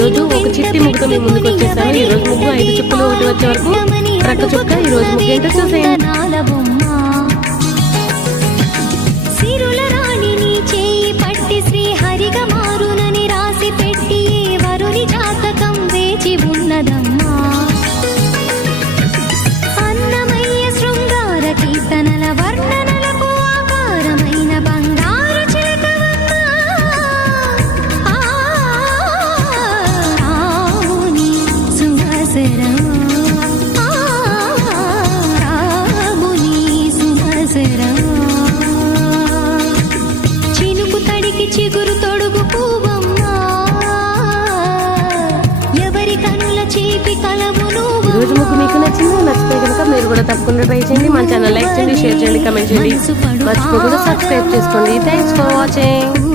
ఈరోజు ఒక చిట్టి ముగ్గుతో మీ ముందుకు వచ్చేసాను. ఈరోజు ముగ్గు 5 చుక్కలు ఒకటి వచ్చే వరకు ప్రక్క చుక్క. ఈరోజు ముగ్గు ఏంటో చూసేయండి. చినుకు తడికి చిగురు తొడుగు పువ్వమ్మా, ఎవరి కనుల చీపి కలవు నువ్వు. ఈరోజు ముగ్గు మీకు నచ్చితే కనుక మీరు కూడా తప్పకుండా ట్రై చేయండి. మన ఛానల్ లైక్ చేయండి, షేర్ చేయండి, కమెంట్ చేయండి, మర్చిపోకుండా సబ్స్క్రైబ్ చేసుకోండి. Thanks for watching.